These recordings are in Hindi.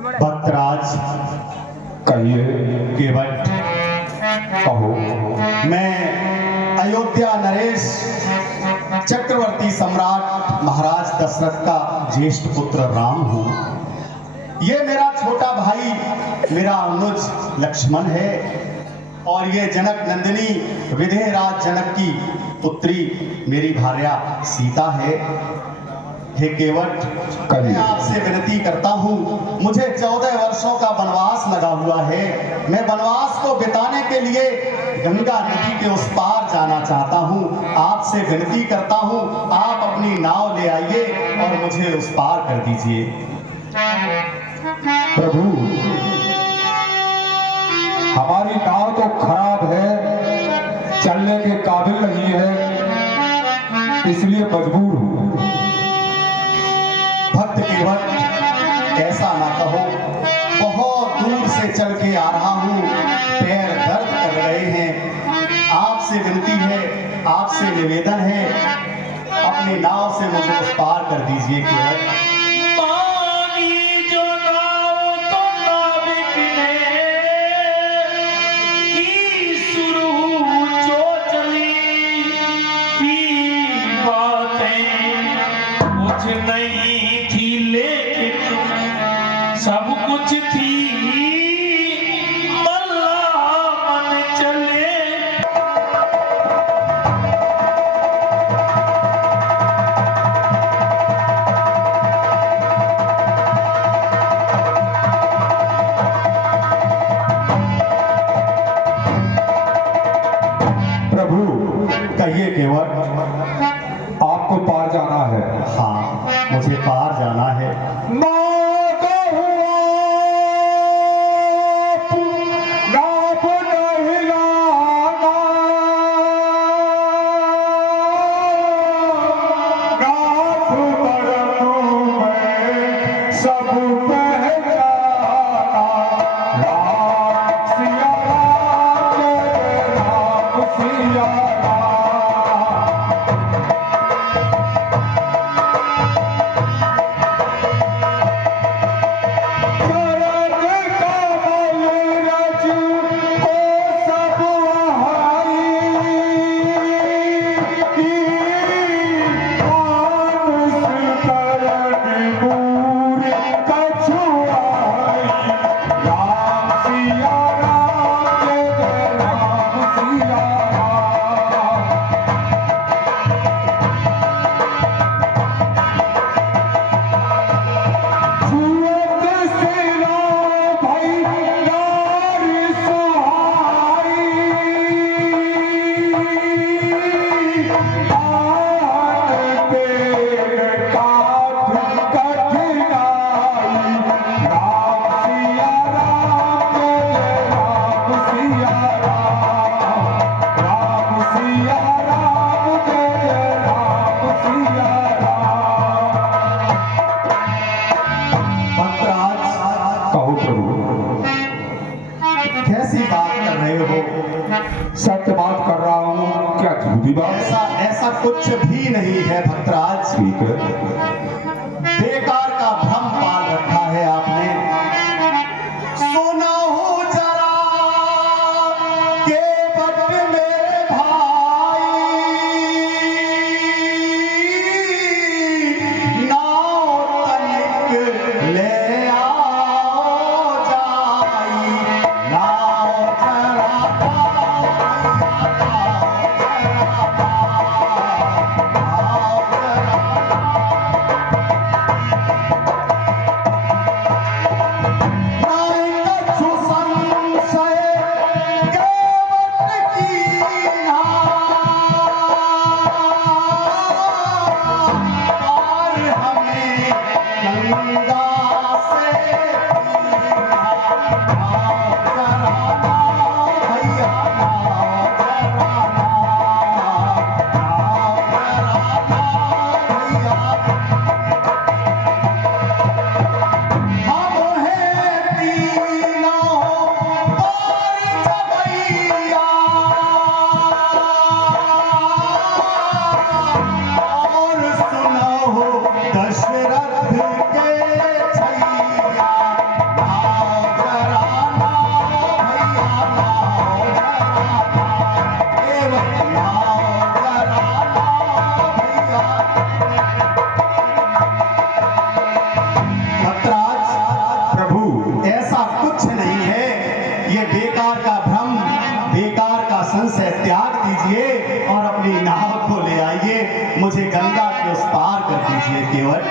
भक्तराज कहिए। केवट कहो। मैं अयोध्या नरेश चक्रवर्ती सम्राट महाराज दशरथ का ज्येष्ठ पुत्र राम हूँ। ये मेरा छोटा भाई मेरा अनुज लक्ष्मण है और ये जनक नंदिनी विदेहराज जनक की पुत्री मेरी भार्या सीता है। हे केवट, मैं आपसे विनती करता हूँ, मुझे 14 वर्षों का वनवास लगा हुआ है। मैं वनवास को बिताने के लिए गंगा नदी के उस पार जाना चाहता हूँ। आपसे विनती करता हूँ, आप अपनी नाव ले आइए और मुझे उस पार कर दीजिए। प्रभु, हमारी नाव तो खराब है, चलने के काबिल नहीं है, इसलिए मजबूर हूं। भक्त केवट, ऐसा ना कहो, बहुत दूर से चल के आ रहा हूँ, पैर दर्द कर रहे हैं। आपसे विनती है, आपसे निवेदन है, अपनी नाव से मुझे उस पार कर दीजिए केवट। नहीं थी लेकिन सब कुछ थी, मल्ला मन चले। प्रभु, कहिए केवट। आपको पार जाना है। हाँ, मुझे पार जाना है। कैसी बात कर रहे हो? सत्य बात कर रहा हूँ, क्या झूठी बात? ऐसा कुछ भी नहीं है भक्तराज। ठीक है। बेकार का भ्रम पाल रखा है आपने। सुना हो जरा केवट मेरे भाई, नाव तनिक ले आओ जाई, नाव जरा। संशय त्याग दीजिए और अपनी नाव को ले आइए, मुझे गंगा के उस पार कर दीजिए केवट।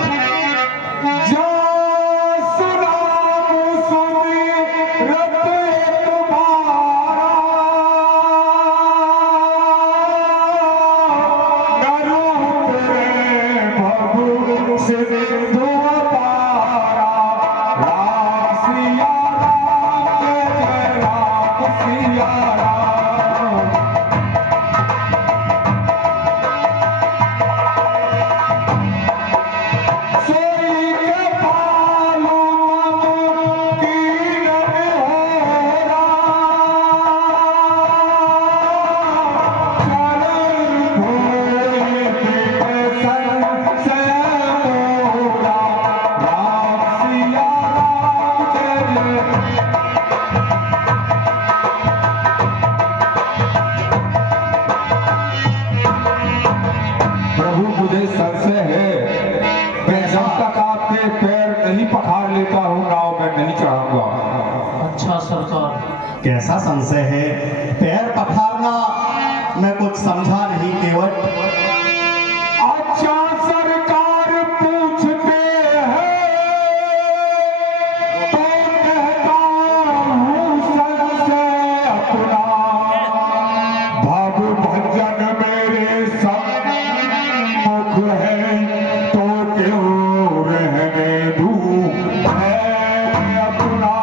मुझे संशय है, मैं जब तक आपके पैर नहीं पखार लेता हूँ नाव में नहीं चढ़ाऊंगा। अच्छा सरकार, कैसा संशय है? पैर पखारना मैं कुछ समझा नहीं केवट। अच्छा सरकार पूछते हैं तो कहता हूँ संशय अपना, भव भजन मेरे सम्मुख है तो क्यों रहने दूं है अपना।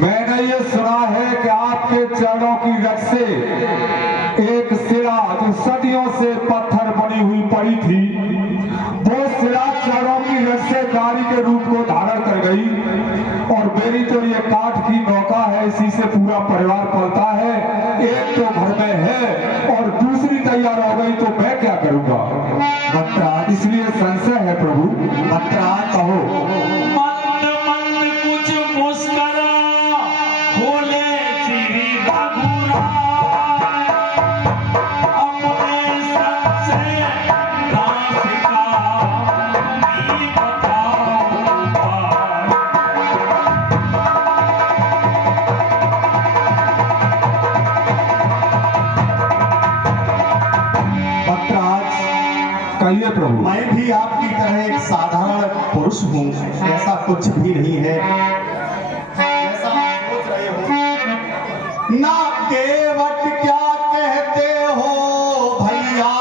मैंने ये सुना है कि आपके चरणों की रज से एक सिरा जो सदियों से पत्थर बनी हुई पड़ी थी, वो सिरा चरणों की रज से नारी के रूप को धारण कर गई। और मेरी तो ये काठ की नौका है, इसी से पूरा परिवार पलता है। एक तो घर में है और दूसरी तैयार हो गई तो मैं क्या करूंगा? भक्तराज, इसलिए संशय है प्रभु। भक्तराज कहो। मंद मंद कुछ मुस्करा बोले श्री रघुराय, अपने संशय दास का तुम्हीं बताओ उपाय। भक्तराज, कहिए प्रभु। मैं भी आपकी तरह एक साधारण पुरुष हूँ, ऐसा कुछ भी नहीं है ऐसा आप सोच रहे हो। ना केवट क्या कहते हो भैया,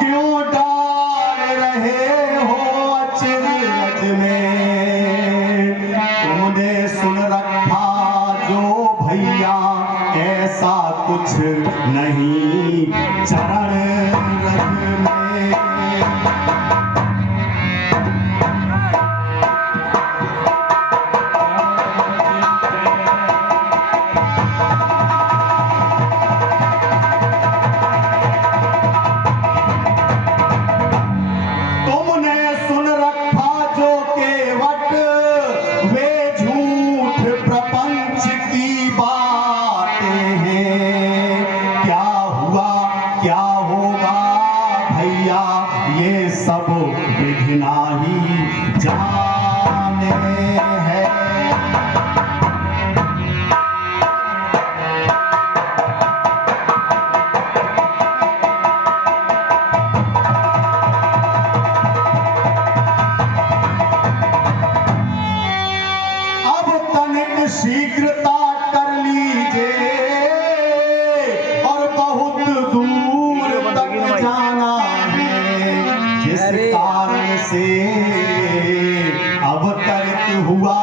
क्यों डाल रहे हो अचरज में? तुमने सुन रखा जो भैया ऐसा कुछ नहीं चरण रज में। तुमने सुन रखा जो केवट क्या होगा भैया ये सब विधिना ही जाने है। अब तनिक शीघ्रता कर लीजिए और बहुत दूर तक जाना है। जिस कारण से अवतरित हुआ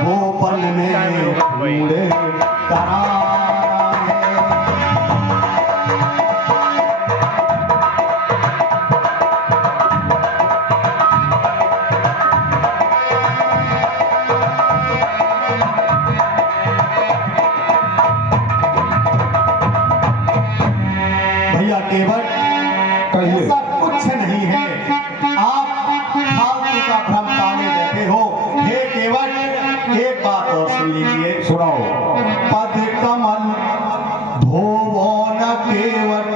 वो वन में कूड़े कराना है। भैया केवल कहिए। ऐसा कुछ नहीं है, आप फालतू का भ्रम पाले बैठे हो। हे केवल एक बात और सुन लीजिए। सुनाओ। पद कमल धोवो न केवट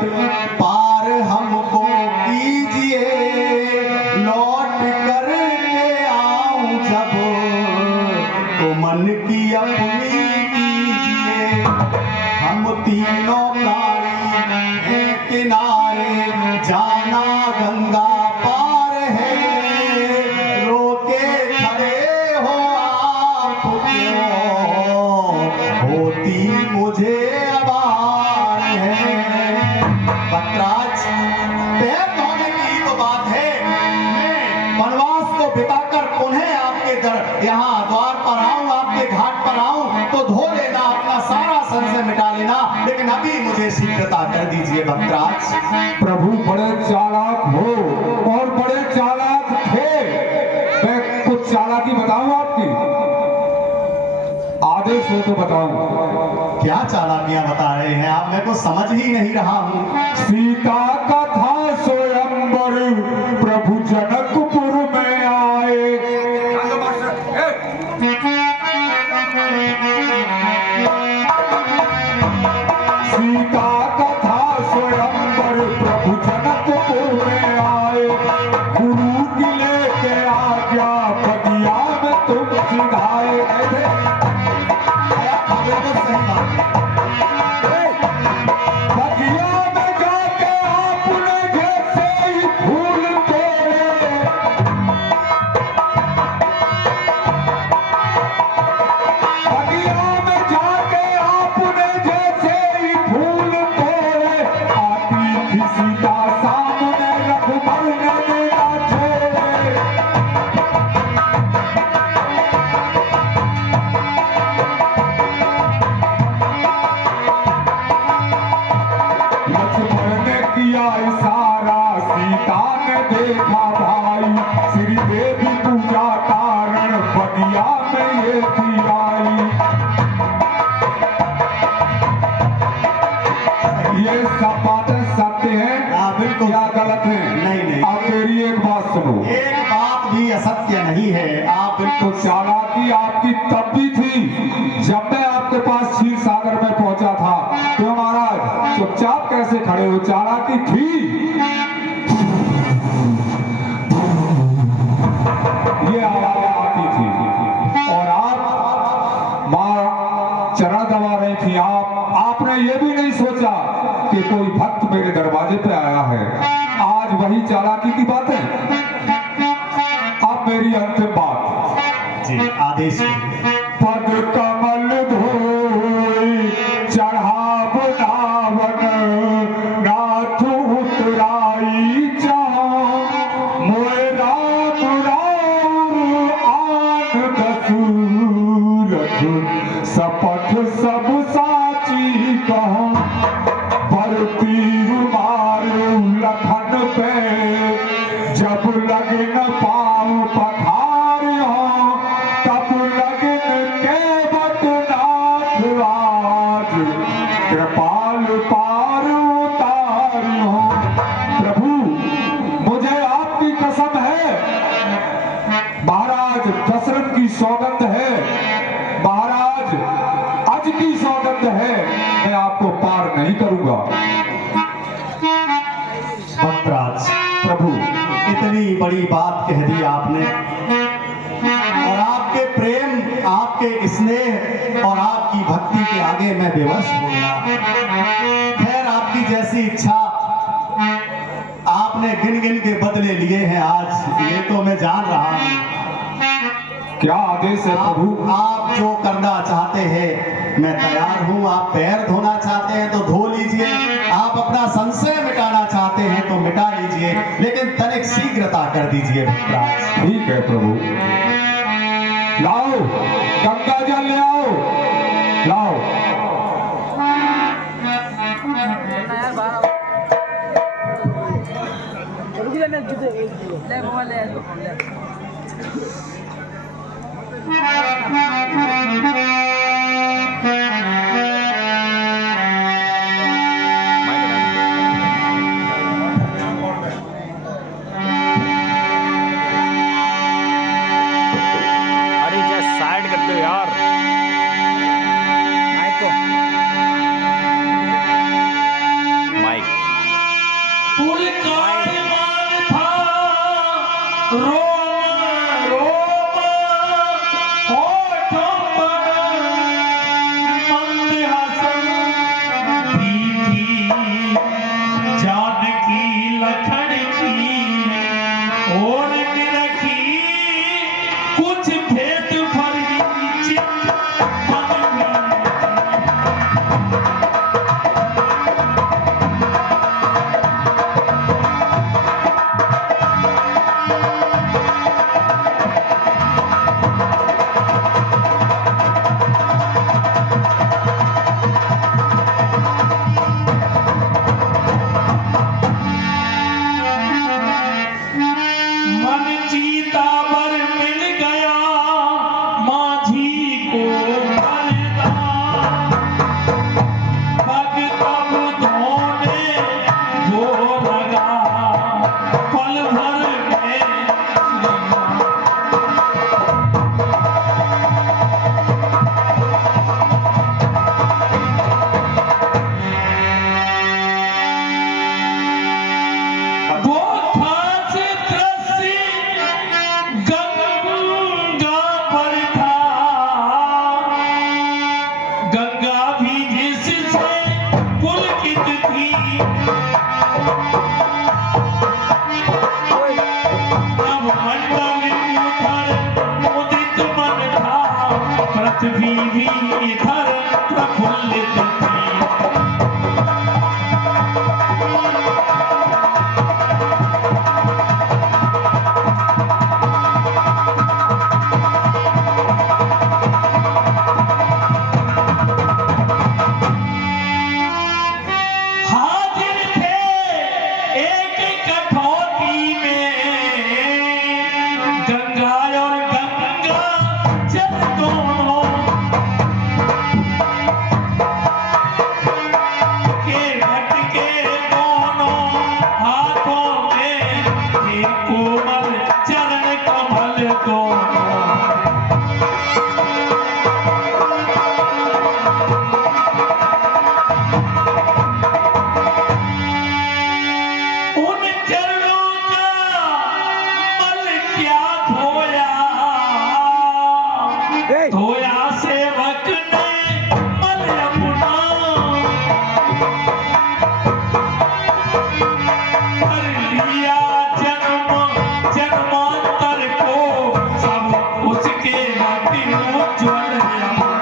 पार हमको कीजिए, लौट कर के आऊं जब तो मन की अपनी कीजिए। हम तीनों प्राणी हैं किनारे, जाना गंगा पार है। रोके खड़े हो आप क्यों, होती मुझे आभार है। भक्तराज, पैर धोने की तो बात है, मैं वनवास को बिताकर पुनः आपके यहाँ द्वार पर आऊं, आपके घाट पर आऊं तो धो लेना, अपना सारा संशय मिटा लेना, लेकिन अभी मुझे शीघ्रता कर दीजिए भक्तराज। प्रभु बड़े चालाक हो और बड़े चालाक थे। मैं कुछ चालाकी बताऊं आपकी? आदेश हो तो बताऊं। क्या चालाकियां बता रहे हैं आप, मैं को समझ ही नहीं रहा हूं। सीता का था स्वयंवर प्रभु जनकपुर में आए। सीता का था स्वयंवर प्रभु जनकपुर में आए। गुरु की लेके आज्ञा बगिया में तुम सिधाए। बिल्कुल सही बात है। बगिया में जाके आपने जैसे ही फूल तोड़े, बगिया में जाके आपने जैसे ही फूल तोड़े, आती थी सीता सामने रघुबर ने देना छोड़े। लक्ष्मण ने किया इशारा, सीता ने देखा भाई, श्री देवी पूजा कारण बगिया में ये थी आई। ये सब बातें सत्य हैं बिल्कुल। या गलत है? नहीं, नहीं। अब मेरी एक बात सुनो। एक बात भी असत्य नहीं है, आप तो बिल्कुल चालाकी आपकी तब भी थी जब मैं आपके पास क्षीर सागर में पहुंचा था। क्यों महाराज चुपचाप कैसे खड़े हो? चालाकी थी। ये आवाज आती थी और आप मां चरण दबा रही थी। आपने ये भी नहीं सोचा कि कोई भक्त मेरे दरवाजे पे आया है। आज वही चालाकी की बात है। अब मेरी अंतिम बात। जी आदेश कीजिए। पद कमल धोई चढ़ाव नावन, नाथ उतराई चाह मोए राम राम आन दशरथ, सपथ सब साची कहो बरती मारू लखन पे, जब लगन पाऊं पखार हो तब लगन के बट बात कह दी आपने, और आपके प्रेम, आपके स्नेह और आपकी भक्ति के आगे मैं बेबस हो गया। खैर, आपकी जैसी इच्छा, आपने गिन गिन के बदले लिए हैं आज, ये तो मैं जान रहा हूं। क्या आदेश है प्रभु? आप जो करना चाहते हैं मैं तैयार हूं। आप पैर धोना चाहते हैं तो धो लीजिए, आप अपना संशय मिटाना चाहते हैं तो मिटा लीजिए, लेकिन तनिक शीघ्रता कर दीजिए भक्तराज। ठीक है प्रभु। लाओ गंगा जल ले आओ, लाओ। अरे जस्ट साइड कर दो यार माइक को। माइक पुल का निर्माण था, रोम रोम होठों पर मंदहासन थी, जानकी लखन की और निरखी, कुछ भेद भरी चित मन में। मन चीतावर मिल गया माझी को वरदान, पग तब धोने वो लगा, पल भर में वो खास दृश्य गंगा पर था, गंगा भी जिससे पुलकित थी, अब मंडल उधर उदित मन था, पृथ्वी भी इधर प्रफुल्लित थी। हाजिर थे एक कठौती में, गंगा और गंगा जल दोनों के भटके दोनों हाथों में, एक कोमल चरण कमल दोनों। उन चरणों का मल क्या धोया, धोया सेवक ने मल अपना, कर लिया जन्म जन्मांतर को, सब उसके अति उज्ज्वल अपना।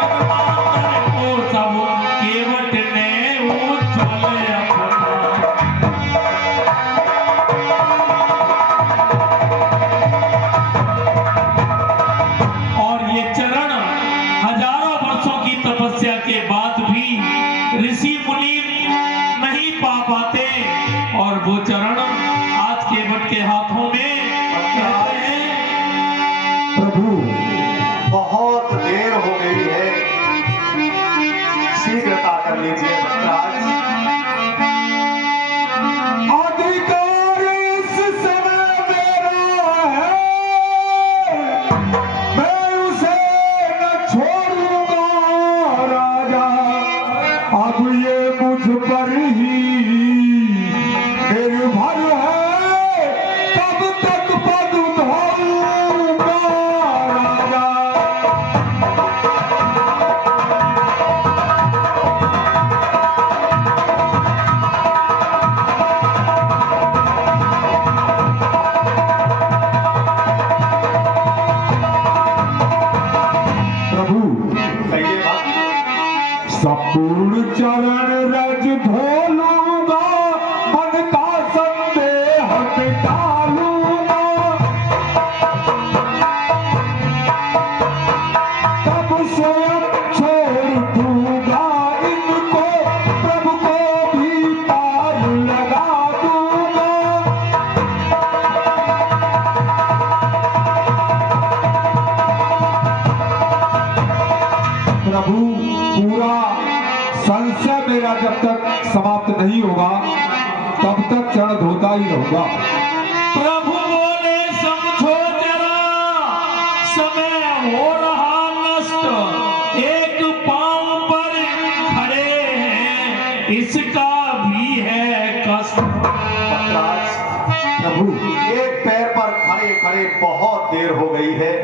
जन्मांतर को सब केवट ने उज्ज्वल अपना। और ये चरण हजारों वर्षों की तपस्या के बाद भी ऋषि मुनि नहीं पा पाते, और वो चरण आज केवट के हाथों में कहते हैं। प्रभु बहुत देर हो गई है, शीघ्रता कर लीजिए भक्तराज। अधिकार इस समय मेरा है, मैं उसे न छोड़ूंगा राजा। संपूर्ण चरण रज धोलूंगा, मन का संदेह मिटालूंगा, तब स्वयं छोड़ दूंगा इनको, प्रभु को भी पार लगा दूंगा। प्रभु, पूरा संशय मेरा जब तक समाप्त नहीं होगा तब तक चरण धोता ही रहूंगा। प्रभु बोले समझो जरा, समय हो रहा नष्ट, एक पांव पर खड़े हैं, इसका भी है कष्ट। प्रभु, एक पैर पर खड़े खड़े बहुत देर हो गई है,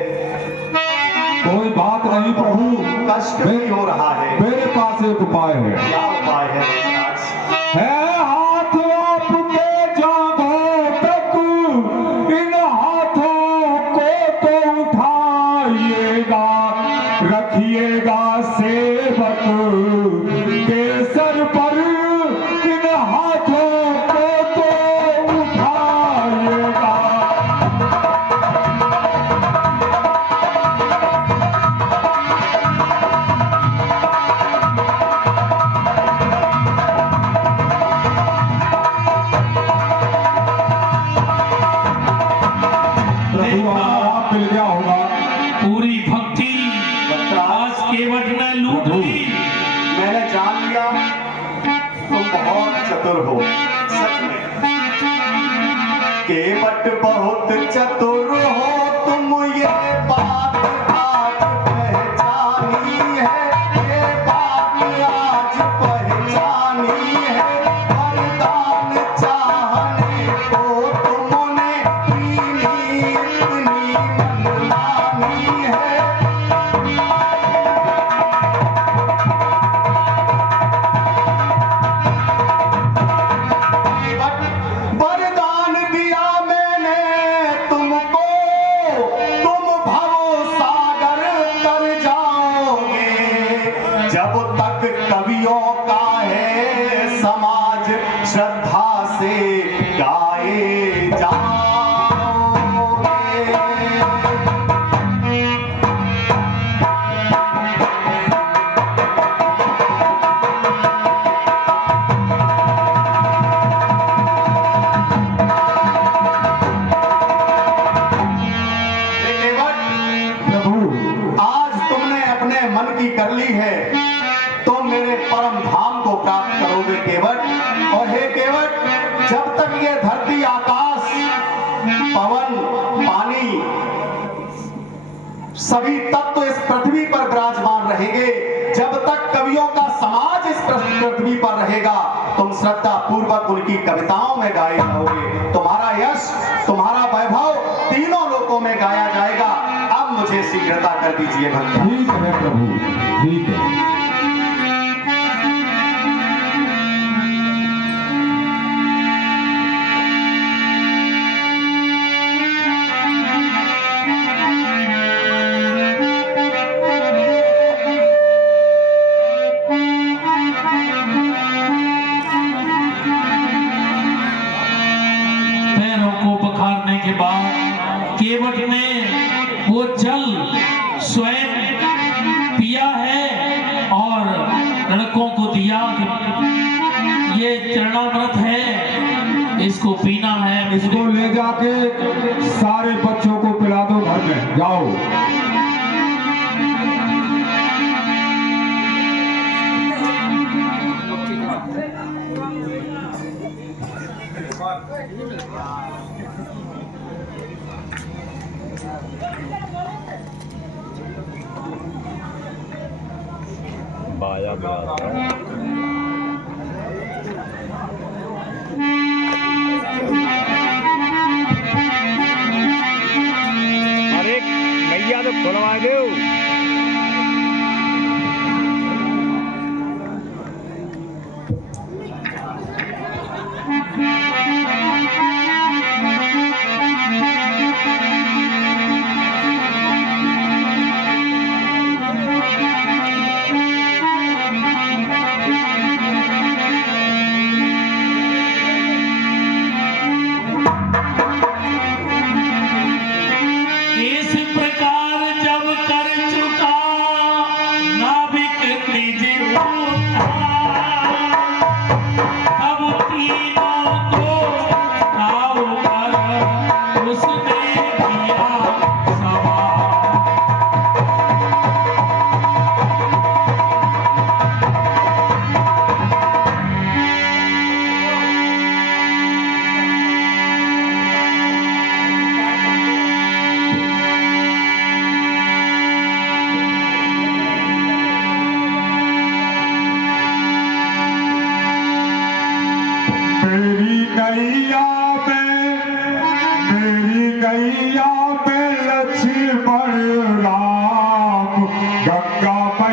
कोई बात नहीं प्रभु, कष्ट भी हो रहा है। मेरे पास एक उपाय है। क्या उपाय है महाराज? है हाथ आपके जांघों तक, इन हाथों को तो उठाइएगा, रखिएगा सेवक के सर पर, इन हाथों को तो उठाइएगा। प्रभु, आप मिल गया होगा। पूरी भक्ति आज केवट ने लूट ली। मैंने जान लिया तुम बहुत चतुर हो, सच में। केवट बहुत चतुर हो तुम, ये बात आज पहचानी है, ये बात आज पहचानी है। वरदान चाहने को तुमने पीली इतनी मनमानी है। वरदान दिया मैंने तुमको, तुम भवसागर तर जाओगे, जब तक कवियों का है समाज श्रद्धा से गाए जाओगे। प्रभु, आज तुमने अपने मन की कर ली है, तुम मेरे परम धाम को प्राप्त करोगे केवट। और हे केवट, जब तक ये धरती, आकाश, पवन, पानी, सभी तत्व इस पृथ्वी पर विराजमान रहेंगे, जब तक कवियों का समाज इस पृथ्वी पर रहेगा, तुम श्रद्धा पूर्वक उनकी कविताओं में गाए जाओगे। तुम्हारा यश, तुम्हारा वैभव तीनों लोकों में गाया जाएगा। अब मुझे शीघ्रता कर दीजिए भक्त। ठीक है प्रभु, ठीक है। पैरों को बखारने के बाद केवट ने वो जल स्वयं पिया है और लड़कों को दिया कि ये चरणामृत है, इसको पीना है। इसको ले जाके सारे बच्चों को पिला दो, घर में जाओ। बाया बजाता है। अरे नैया तो खुलवा दो।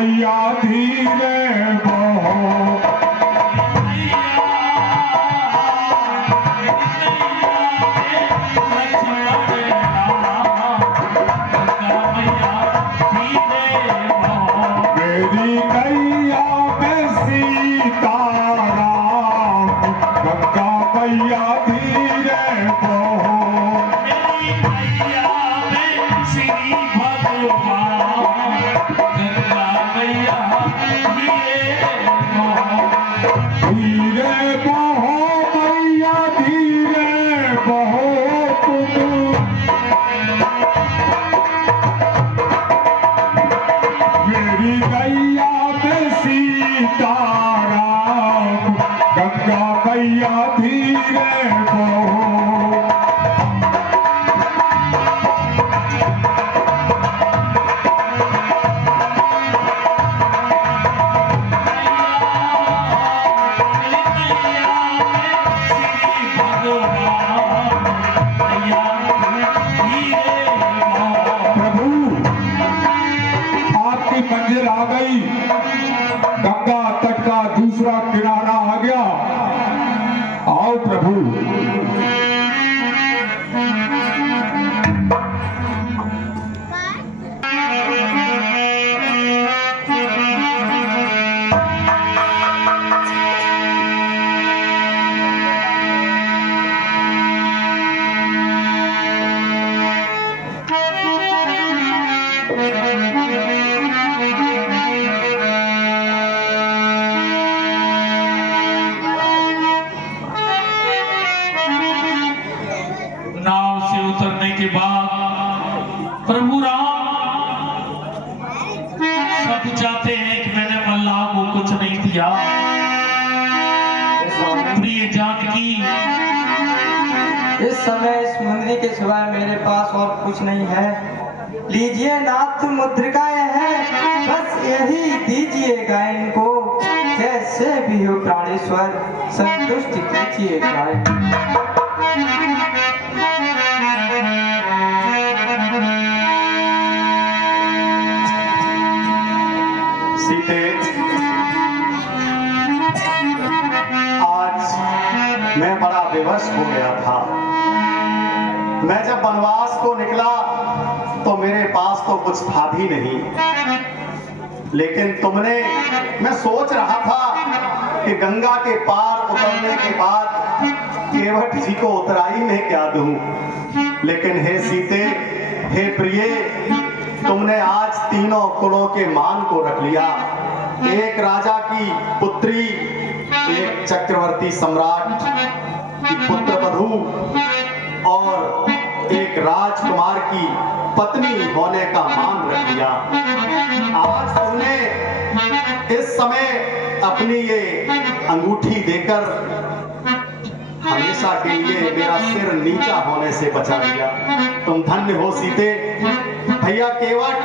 मैया धीरे बहो मेरी नैया में सीताराम गंगा मैया धीरे बहो धीरे बहो मैया धीरे बहो तुम मेरी नैया में सीताराम गंगा मैया धीरे बहो प्रभु आपकी मंजिल आ गई, गंगा तट का दूसरा किनारा आ गया। आओ प्रभु। नाव से उतरने के बाद प्रभु राम सब चाहते हैं कि मैंने मल्लाह को कुछ नहीं दिया। प्रिय जानकी, इस समय इस मुंदरी के सिवाय मेरे पास और कुछ नहीं है। लीजिए नाथ मुद्रिकाएं हैं, बस यही दीजिएगा इनको। जैसे भी हो प्राणेश्वर संतुष्ट कीजिएगा। सीते, आज मैं बड़ा विवश हो गया था। मैं जब वनवास को निकला तो मेरे पास तो कुछ था भी नहीं, लेकिन तुमने, मैं सोच रहा था कि गंगा के पार उतरने के बाद केवट जी को उतराई में क्या दूं, लेकिन हे सीते, हे प्रिय, तुमने आज तीनों कुलों के मान को रख लिया। एक राजा की पुत्री, एक चक्रवर्ती सम्राट की पुत्र वधू और एक राजकुमार की पत्नी होने का मान रख लिया। आज तुमने इस समय अपनी ये अंगूठी देकर हमेशा के लिए मेरा सिर नीचा होने से बचा लिया। तुम धन्य हो सीते। भैया केवट,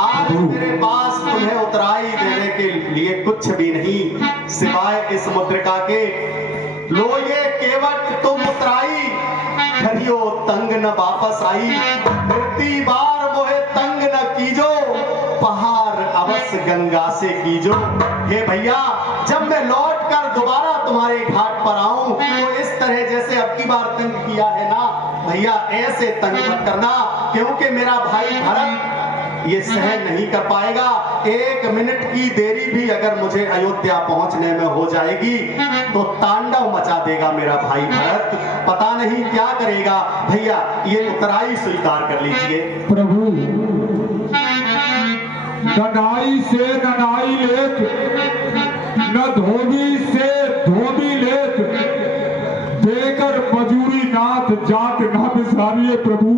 आज मेरे पास तुम्हें उतराई देने के लिए कुछ भी नहीं सिवाय इस मुद्रिका के। लो ये केवट तुम उतराई, घरियो तंग न वापस आई। फिरती बार मोहे तंग न कीजो, पहाड़ अवश्य गंगा से कीजो। हे भैया, जब मैं लौट कर दोबारा तुम्हारे घाट पर आऊं तो इस तरह जैसे अब की बार तंग किया है ना भैया, ऐसे तंग मत करना, क्योंकि मेरा भाई भरत ये सहन नहीं कर पाएगा। एक मिनट की देरी भी अगर मुझे अयोध्या पहुंचने में हो जाएगी तो तांडव मचा देगा मेरा भाई भरत, पता नहीं क्या करेगा। भैया ये उतराई स्वीकार कर लीजिए। प्रभु, ननाई से ननाई लेत, न धोबी से धोबी लेत, देकर मजूरी नाथ जात न बिसारिए प्रभु।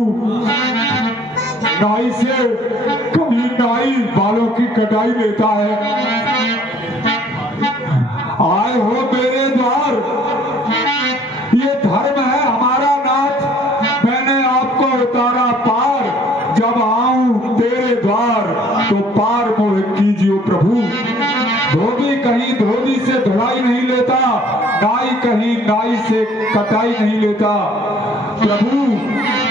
नाई से कभी नाई बालों की कटाई लेता है। आए हो मेरे द्वार, ये धर्म है हमारा नाथ, मैंने आपको उतारा पार। जब आऊं तेरे द्वार तो पार मोह कीजिए प्रभु। धोबी कहीं धोबी से धुलाई नहीं लेता, नाई कहीं नाई से कटाई नहीं लेता। प्रभु,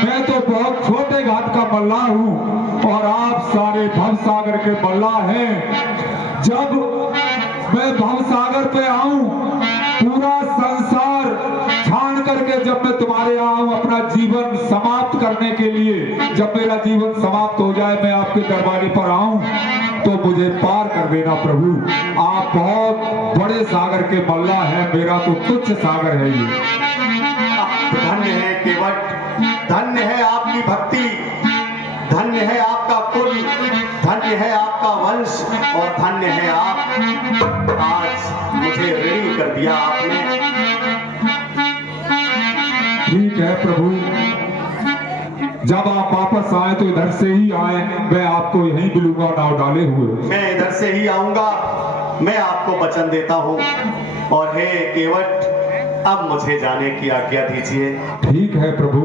मैं तो बहुत छोटे घाट का मल्लाह हूँ और आप सारे भवसागर के मल्लाह हैं। जब मैं भवसागर पे आऊं, पूरा संसार छान करके जब मैं तुम्हारे यहाँ आऊं अपना जीवन समाप्त करने के लिए, जब मेरा जीवन समाप्त हो जाए, मैं आपके दरबारे पर आऊं तो मुझे पार कर देना प्रभु। आप बहुत बड़े सागर के मल्लाह हैं, मेरा तो तुच्छ सागर है ये। धन्य है केवट, धन्य है आपकी भक्ति, धन्य है आपका कुल, धन्य है आपका वंश और धन्य है आप। आज मुझे ऋणी कर दिया आपने। ठीक है प्रभु, जब आप वापस आए तो इधर से ही आए, मैं आपको यहीं मिलूंगा नाव डाले हुए। मैं इधर से ही आऊंगा, मैं आपको वचन देता हूँ। और हे केवट, अब मुझे जाने की आज्ञा दीजिए। ठीक है प्रभु।